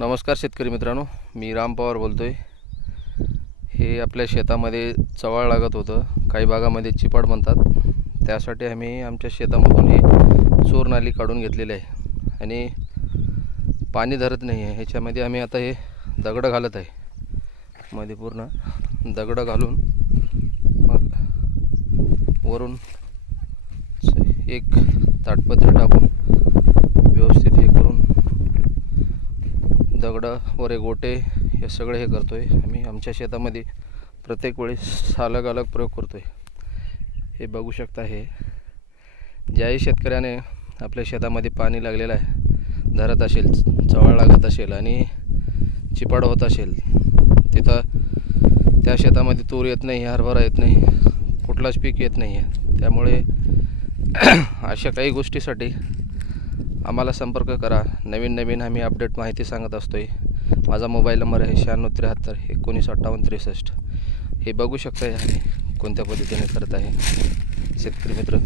नमस्कार शेतकरी मित्रांनो, मी राम पवार बोलतोय। हे आपल्या शेतामध्ये चवाळ लागत होतं, काही भागामध्ये चिपाड म्हणतात। त्यासाठी आम्ही आमच्या शेतामधून हे चोर नाली काढून घेतलेली आहे आणि पाणी धरत नाही आहे। ह्याच्यामध्ये आम्ही आता हे दगड घालत आहे, मध्ये पूर्ण दगड घालून मग वरून एक ताटपत्री टाकून व्यवस्थित हे करून दगड वरे गोटे हे सगळे हे करतोय। आम्ही आमच्या शेतामध्ये प्रत्येक वेळेस अलग अलग प्रयोग करतोय। हे बघू शकता, हे ज्याही शेतकऱ्याने आपल्या शेतामध्ये पाणी लागलेलं आहे, धरत असेल, चवळ लागत असेल आणि चिपाड होत असेल, तिथं त्या शेतामध्ये तूर येत नाही, हरभरा येत नाही, कुठलाच पीक येत नाही आहे। त्यामुळे अशा काही गोष्टीसाठी आम्हाला संपर्क करा। नवीन आम्ही अपडेट माहिती सांगत असतोय। माझा मोबाईल नंबर आहे 9673 195863। हे बघू शकता आम्ही कोणत्या पद्धतीने करत आहे शेतकरी मित्र।